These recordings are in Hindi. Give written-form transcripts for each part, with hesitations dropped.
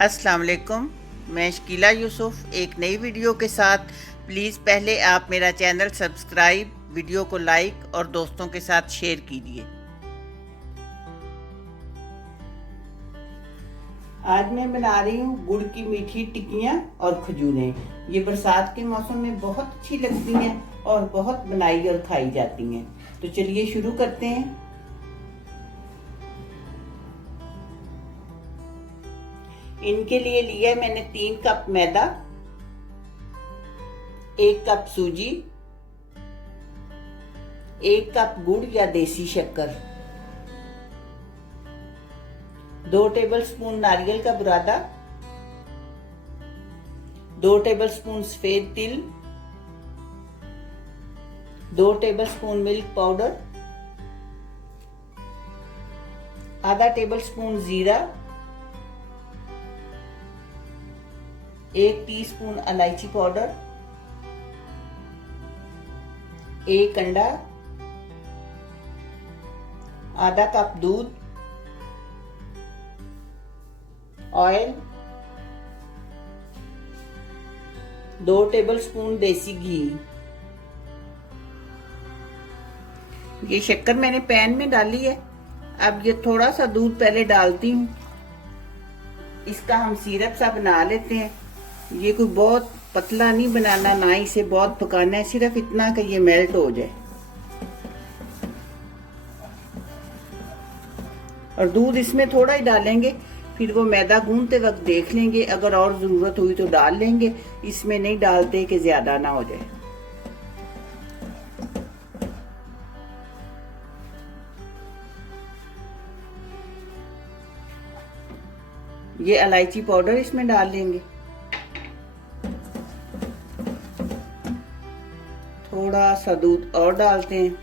अस्सलाम वालेकुम। मैं शकीला यूसुफ एक नई वीडियो के साथ। प्लीज़ पहले आप मेरा चैनल सब्सक्राइब, वीडियो को लाइक और दोस्तों के साथ शेयर कीजिए। आज मैं बना रही हूँ गुड़ की मीठी टिक्कियाँ और खजूरें। ये बरसात के मौसम में बहुत अच्छी लगती हैं और बहुत बनाई और खाई जाती हैं। तो चलिए शुरू करते हैं। इनके लिए लिया मैंने 3 कप मैदा, 1 कप सूजी, 1 कप गुड़ या देसी शक्कर, 2 टेबलस्पून नारियल का बुरादा, 2 टेबलस्पून सफेद तिल, 2 टेबलस्पून मिल्क पाउडर, आधा टेबलस्पून जीरा, 1 टीस्पून इलायची पाउडर, 1 अंडा, आधा कप दूध, ऑयल, 2 टेबलस्पून देसी घी। ये शक्कर मैंने पैन में डाली है। अब ये थोड़ा सा दूध पहले डालती हूँ। इसका हम सिरप सा बना लेते हैं। ये कोई बहुत पतला नहीं बनाना, ना इसे बहुत पकाना है, सिर्फ इतना कि ये मेल्ट हो जाए। और दूध इसमें थोड़ा ही डालेंगे, फिर वो मैदा गूंथते वक्त देख लेंगे, अगर और ज़रूरत हुई तो डाल लेंगे। इसमें नहीं डालते कि ज़्यादा ना हो जाए। ये इलायची पाउडर इसमें डाल लेंगे। थोड़ा सा दूध और डालते हैं।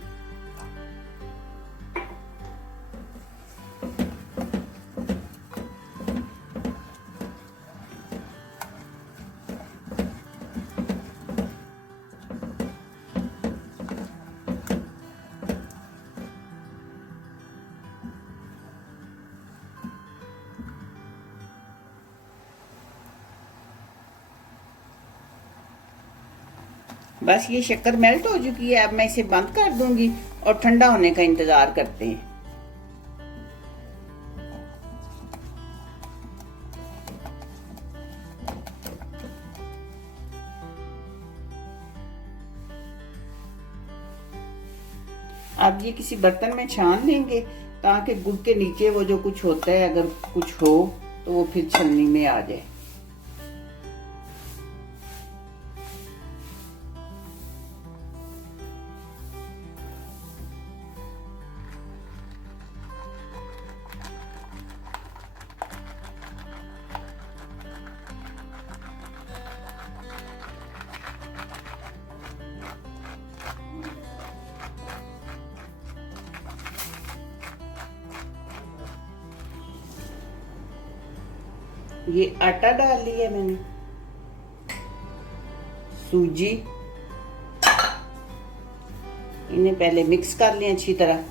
बस ये शक्कर मेल्ट हो चुकी है। अब मैं इसे बंद कर दूंगी और ठंडा होने का इंतजार करते हैं। अब ये किसी बर्तन में छान लेंगे ताकि गुड़ के नीचे वो जो कुछ होता है, अगर कुछ हो तो वो फिर छलनी में आ जाए। ये आटा डाल लिया मैंने, सूजी, इन्हें पहले मिक्स कर लें अच्छी तरह।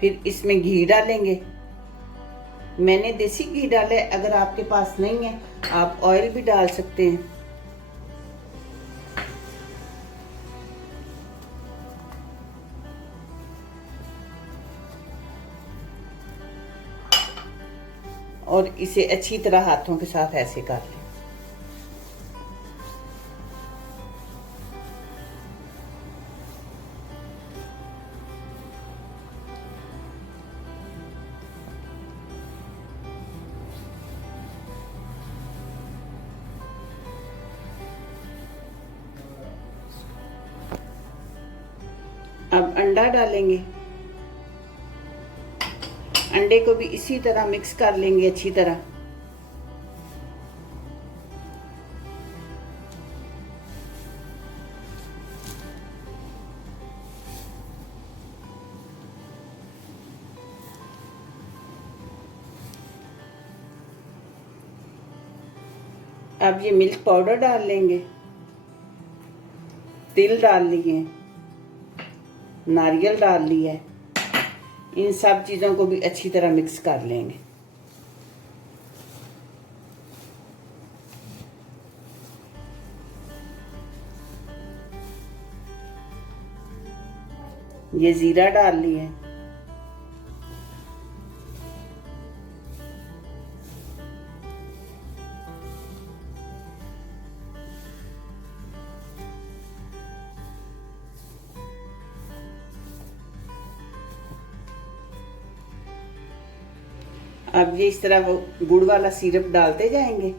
फिर इसमें घी डालेंगे। मैंने देसी घी डाला है, अगर आपके पास नहीं है आप ऑयल भी डाल सकते हैं। और इसे अच्छी तरह हाथों के साथ ऐसे कर लें। अब अंडा डालेंगे। अंडे को भी इसी तरह मिक्स कर लेंगे अच्छी तरह। अब ये मिल्क पाउडर डाल लेंगे। तिल डाल लिए, नारियल डाल लिया है। इन सब चीज़ों को भी अच्छी तरह मिक्स कर लेंगे। ये जीरा डाल लिया है। अब ये इस तरह वो गुड़ वाला सिरप डालते जाएंगे,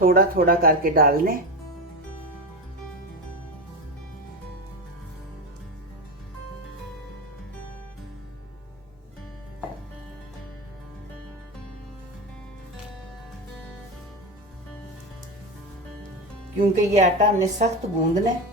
थोड़ा थोड़ा करके डालने। क्योंकि ये आटा हमने सख्त गूंदना है।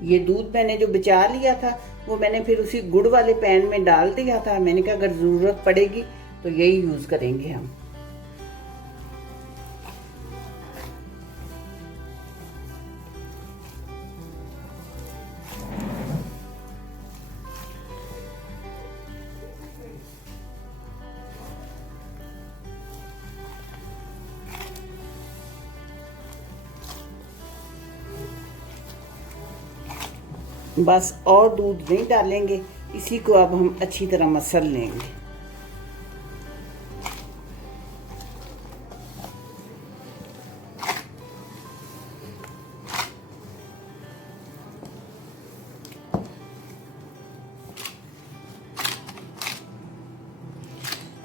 ये दूध मैंने जो बचा लिया था वो मैंने फिर उसी गुड़ वाले पैन में डाल दिया था। मैंने कहा अगर ज़रूरत पड़ेगी तो यही यूज़ करेंगे हम। बस और दूध नहीं डालेंगे, इसी को अब हम अच्छी तरह मसल लेंगे।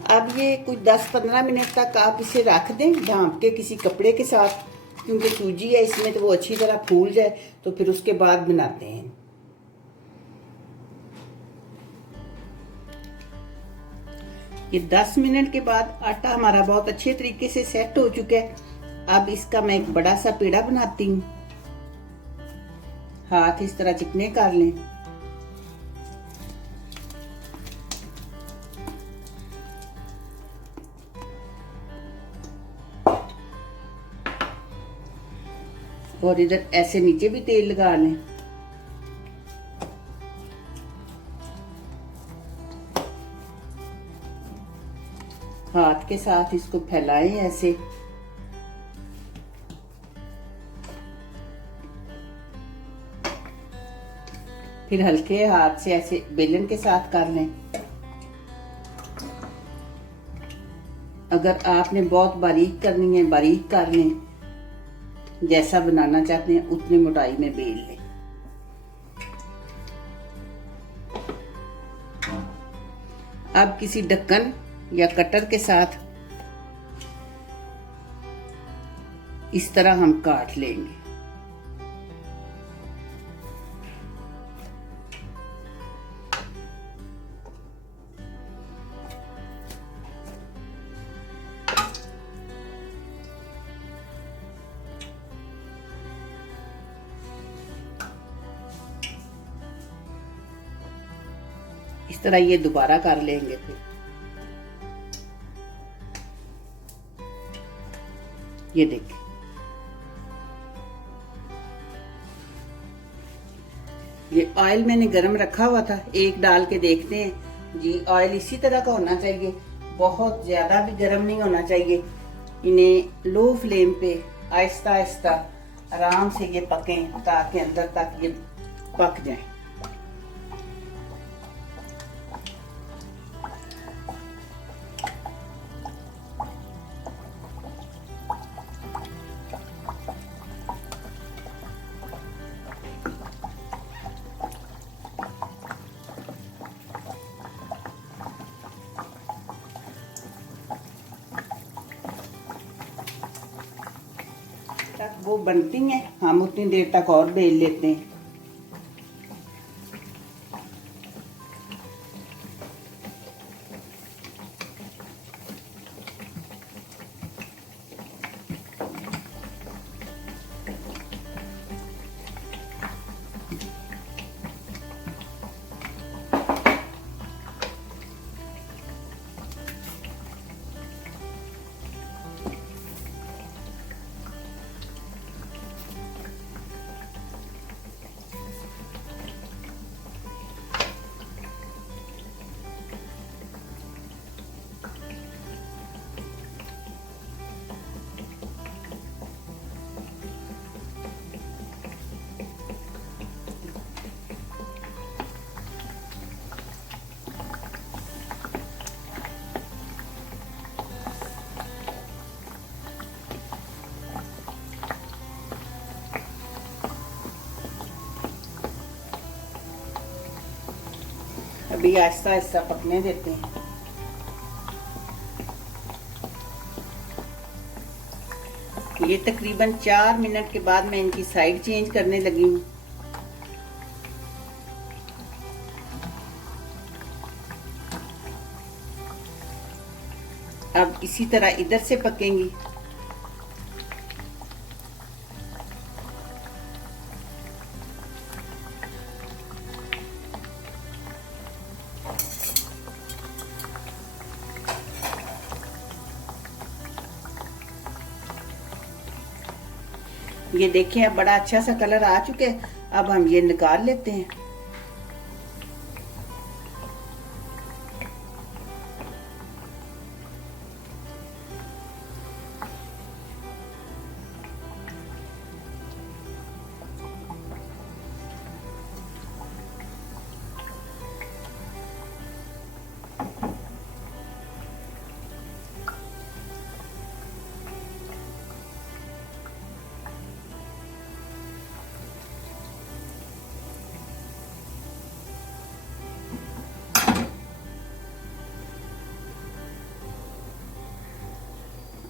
अब ये कुछ 10-15 मिनट तक आप इसे रख दें ढाँप के किसी कपड़े के साथ, क्योंकि सूजी है इसमें तो वो अच्छी तरह फूल जाए। तो फिर उसके बाद बनाते हैं। ये 10 मिनट के बाद आटा हमारा बहुत अच्छे तरीके से सेट हो चुका है। अब इसका मैं एक बड़ा सा पेड़ा बनाती हूँ। हाथ इस तरह चिकने कर लें। और इधर ऐसे नीचे भी तेल लगा लें। हाथ के साथ इसको फैलाएं ऐसे। फिर हल्के हाथ से ऐसे बेलन के साथ कर लें। अगर आपने बहुत बारीक करनी है बारीक कर लें, जैसा बनाना चाहते हैं उतनी मोटाई में बेल लें। अब किसी ढक्कन या कटर के साथ इस तरह हम काट लेंगे। इस तरह ये दोबारा कर लेंगे। फिर ये देखिए, ये ऑयल मैंने गरम रखा हुआ था, एक डाल के देखते हैं जी। ऑयल इसी तरह का होना चाहिए, बहुत ज्यादा भी गरम नहीं होना चाहिए। इन्हें लो फ्लेम पे आहिस्ता आहिस्ता आराम से ये पकें ताकि अंदर तक ये पक जाए। वो बनती हैं हम उतनी देर तक और बेल लेते हैं। अभी आहिस्ता आहिस्ता पकने देते हैं। ये तकरीबन 4 मिनट के बाद मैं इनकी साइड चेंज करने लगी हूँ। अब इसी तरह इधर से पकेंगी। ये देखिए अब बड़ा अच्छा सा कलर आ चुके हैं। अब हम ये निकाल लेते हैं।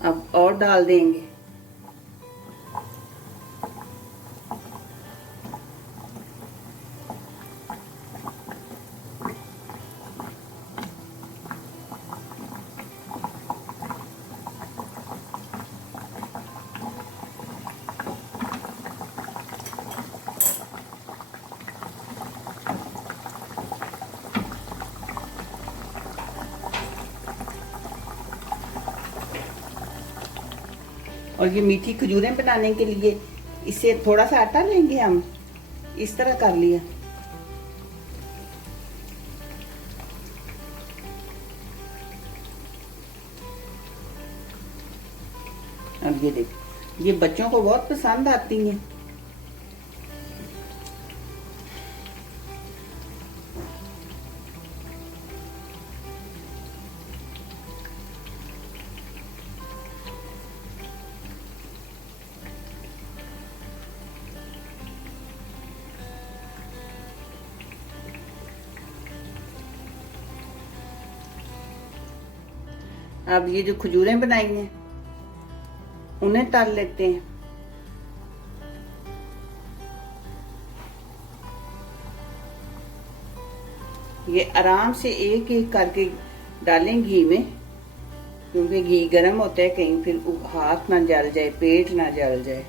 अब और डाल देंगे। और ये मीठी खजूरें बनाने के लिए इससे थोड़ा सा आटा लेंगे हम, इस तरह कर लिया। अब ये देखो, ये बच्चों को बहुत पसंद आती हैं। अब ये जो खजूरें बनाई हैं उन्हें तल लेते हैं। ये आराम से एक एक करके डालें घी में, क्योंकि घी गर्म होता है, कहीं फिर हाथ ना जल जाए, पेट ना जल जाए।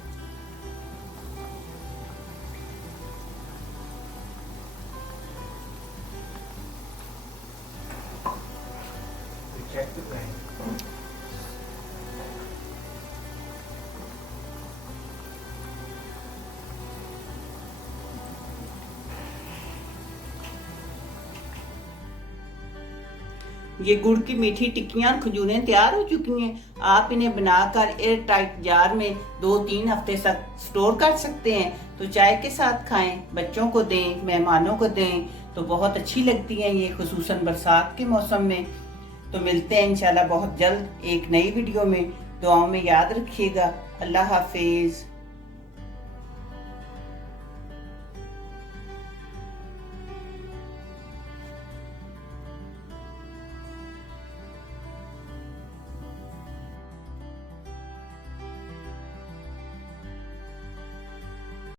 ये गुड़ की मीठी टिक्कियां खजूरें तैयार हो चुकी हैं। आप इन्हें बनाकर एयर टाइट जार में 2-3 हफ्ते तक स्टोर कर सकते हैं। तो चाय के साथ खाएं, बच्चों को दें, मेहमानों को दें, तो बहुत अच्छी लगती हैं ये, खुसूसन बरसात के मौसम में। तो मिलते हैं इंशाल्लाह बहुत जल्द एक नई वीडियो में। दुआओं में याद रखिएगा। अल्लाह हाफिज।